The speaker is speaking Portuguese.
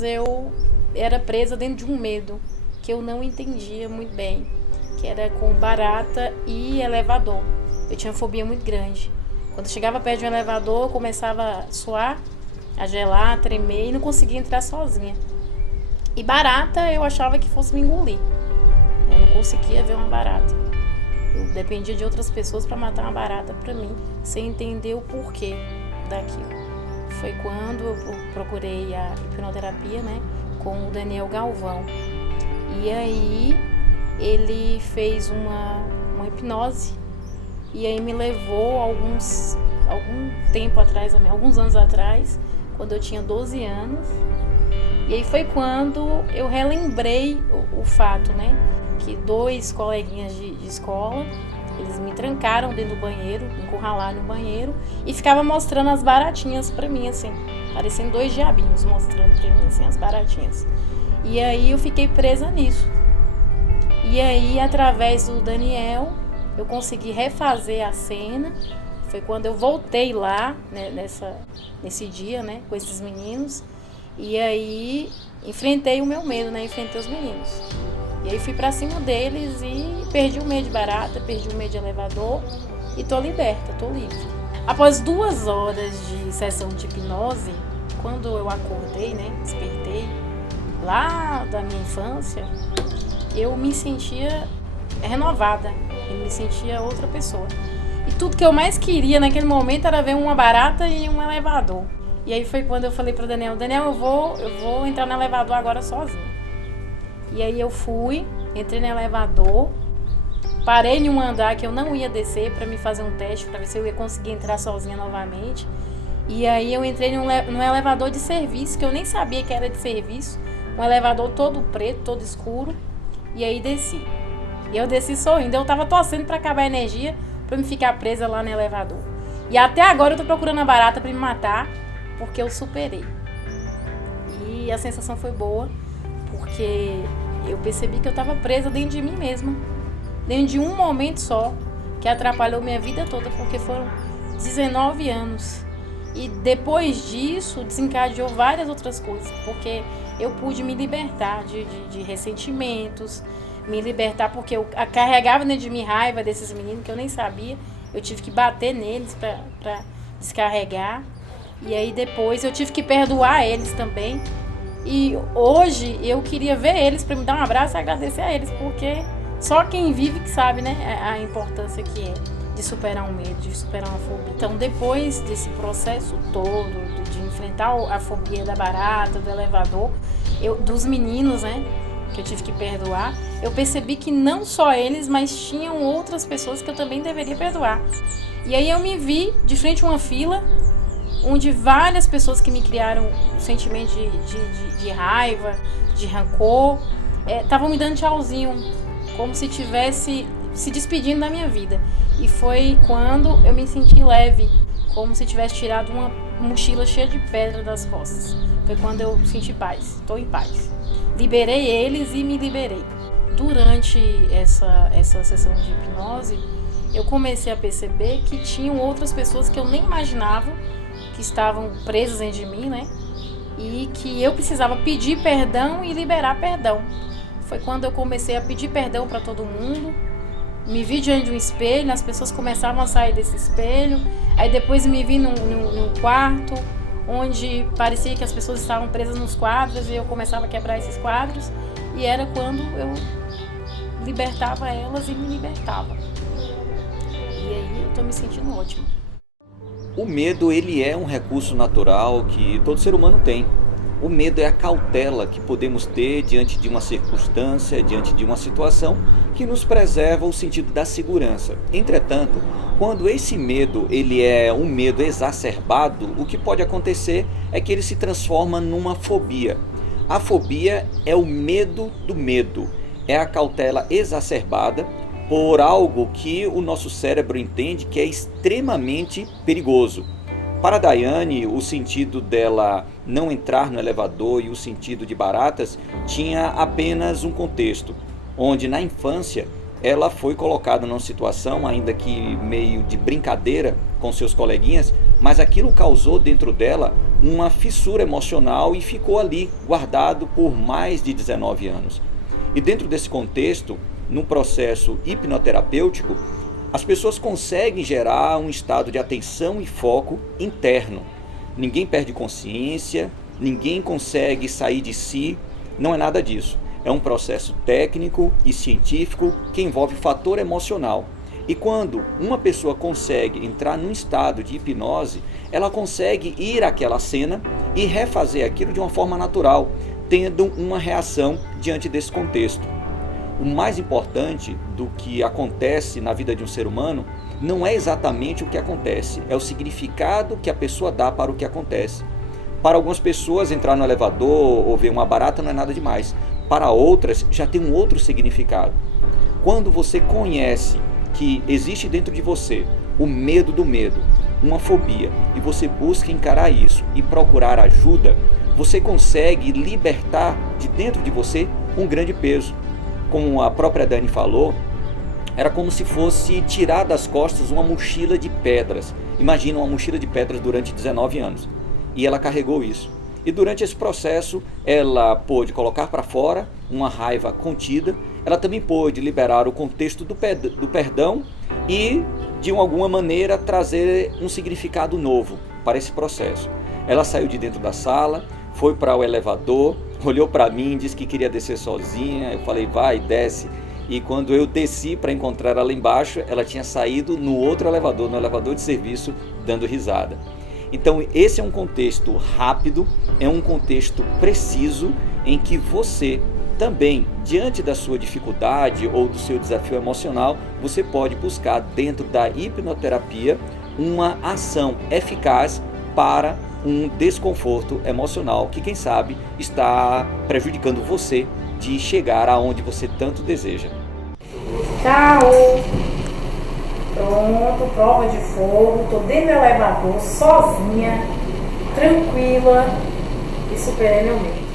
eu era presa dentro de um medo que eu não entendia muito bem, que era com barata e elevador. Eu tinha uma fobia muito grande. Quando eu chegava perto de um elevador, eu começava a suar, a gelar, a tremer e não conseguia entrar sozinha. E barata eu achava que fosse me engolir. Eu não conseguia ver uma barata. Eu dependia de outras pessoas para matar uma barata para mim, sem entender o porquê daquilo. Foi quando eu procurei a hipnoterapia, né, com o Daniel Galvão. E aí ele fez uma hipnose e aí me levou algum tempo atrás, alguns anos atrás, quando eu tinha 12 anos. E aí foi quando eu relembrei o fato, né, que 2 coleguinhas de escola, eles me trancaram dentro do banheiro, me encurralaram no banheiro e ficavam mostrando as baratinhas pra mim, assim, parecendo 2 diabinhos mostrando pra mim, assim, as baratinhas. E aí eu fiquei presa nisso. E aí, através do Daniel, eu consegui refazer a cena. Foi quando eu voltei lá, né, nesse dia, né, com esses meninos. E aí, enfrentei o meu medo, né, enfrentei os meninos. E aí fui pra cima deles e perdi o medo de barata, perdi o medo de elevador e tô liberta, tô livre. Após 2 horas de sessão de hipnose, quando eu acordei, né, despertei lá da minha infância, eu me sentia renovada, eu me sentia outra pessoa. E tudo que eu mais queria naquele momento era ver uma barata e um elevador. E aí foi quando eu falei pro Daniel, eu vou entrar no elevador agora sozinha. E aí eu fui, entrei no elevador, parei em um andar que eu não ia descer para me fazer um teste, para ver se eu ia conseguir entrar sozinha novamente. E aí eu entrei num elevador de serviço, que eu nem sabia que era de serviço, um elevador todo preto, todo escuro, e aí desci. E eu desci sorrindo, eu tava torcendo para acabar a energia, para me ficar presa lá no elevador. E até agora eu tô procurando a barata para me matar, porque eu superei. E a sensação foi boa, porque eu percebi que eu estava presa dentro de mim mesma, dentro de um momento só, que atrapalhou minha vida toda, porque foram 19 anos. E depois disso, desencadeou várias outras coisas, porque eu pude me libertar de ressentimentos, me libertar porque eu carregava dentro de mim raiva desses meninos que eu nem sabia. Eu tive que bater neles para descarregar. E aí depois eu tive que perdoar eles também. E hoje eu queria ver eles para me dar um abraço e agradecer a eles, porque só quem vive que sabe, né, a importância que é de superar um medo, de superar uma fobia. Então, depois desse processo todo, de enfrentar a fobia da barata, do elevador, dos meninos, né, que eu tive que perdoar, eu percebi que não só eles, mas tinham outras pessoas que eu também deveria perdoar. E aí eu me vi de frente a uma fila, onde várias pessoas que me criaram um sentimento de raiva, de rancor, estavam me dando tchauzinho, como se estivesse se despedindo da minha vida. E foi quando eu me senti leve, como se tivesse tirado uma mochila cheia de pedra das costas. Foi quando eu senti paz, estou em paz. Liberei eles e me liberei. Durante essa sessão de hipnose, eu comecei a perceber que tinham outras pessoas que eu nem imaginava que estavam presas dentro de mim, né? E que eu precisava pedir perdão e liberar perdão. Foi quando eu comecei a pedir perdão para todo mundo, me vi diante de um espelho, as pessoas começavam a sair desse espelho, aí depois me vi num quarto, onde parecia que as pessoas estavam presas nos quadros e eu começava a quebrar esses quadros, e era quando eu libertava elas e me libertava. E aí eu tô me sentindo ótima. O medo, ele é um recurso natural que todo ser humano tem. O medo é a cautela que podemos ter diante de uma circunstância, diante de uma situação que nos preserva o sentido da segurança. Entretanto, quando esse medo ele é um medo exacerbado, o que pode acontecer é que ele se transforma numa fobia. A fobia é o medo do medo, é a cautela exacerbada por algo que o nosso cérebro entende que é extremamente perigoso. Para a Daiane, o sentido dela não entrar no elevador e o sentido de baratas tinha apenas um contexto, onde na infância ela foi colocada numa situação, ainda que meio de brincadeira com seus coleguinhas, mas aquilo causou dentro dela uma fissura emocional e ficou ali guardado por mais de 19 anos. E dentro desse contexto, no processo hipnoterapêutico, as pessoas conseguem gerar um estado de atenção e foco interno. Ninguém perde consciência, ninguém consegue sair de si, não é nada disso. É um processo técnico e científico que envolve fator emocional. E quando uma pessoa consegue entrar num estado de hipnose, ela consegue ir àquela cena e refazer aquilo de uma forma natural, tendo uma reação diante desse contexto. O mais importante do que acontece na vida de um ser humano não é exatamente o que acontece, é o significado que a pessoa dá para o que acontece. Para algumas pessoas, entrar no elevador ou ver uma barata não é nada demais. Para outras, já tem um outro significado. Quando você conhece que existe dentro de você o medo do medo, uma fobia, e você busca encarar isso e procurar ajuda, você consegue libertar de dentro de você um grande peso. Como a própria Dani falou, era como se fosse tirar das costas uma mochila de pedras. Imagina uma mochila de pedras durante 19 anos. E ela carregou isso. E durante esse processo, ela pôde colocar para fora uma raiva contida. Ela também pôde liberar o contexto do perdão e, de alguma maneira, trazer um significado novo para esse processo. Ela saiu de dentro da sala, foi para o elevador, olhou para mim, disse que queria descer sozinha. Eu falei, vai, desce. E quando eu desci para encontrar ela lá embaixo, ela tinha saído no outro elevador, no elevador de serviço, dando risada. Então esse é um contexto rápido, é um contexto preciso em que você também, diante da sua dificuldade ou do seu desafio emocional, você pode buscar dentro da hipnoterapia uma ação eficaz para um desconforto emocional que, quem sabe, está prejudicando você de chegar aonde você tanto deseja. Tchau! Pronto, prova de fogo, tô dentro do elevador, sozinha, tranquila e superei meu medo.